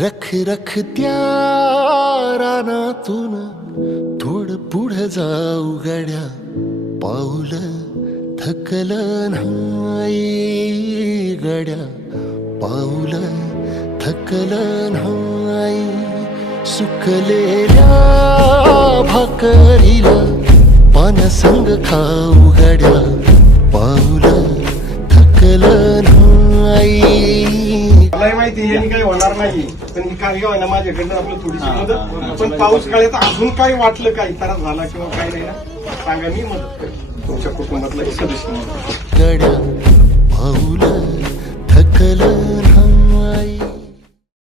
रख रख त्या रानातून थोड पुढं जाऊ गड्या. पाऊल थकल नाही गड्या. पाऊल थकल नाही. सुकलेल्या भाकरीला पानसंग खाऊ गड्या. पाऊल थकल नाही. मलाही माहिती यांनी काही होणार नाही. पण ही काय आहे ना माझ्याकडनं आपलं थोडीशी मदत पण पाऊस काळात अजून काही वाटलं काही त्रास झाला किंवा काही नाही ना सांगा मी मदत करेन. तुमच्या कुटुंबातला सदस्य म्हणून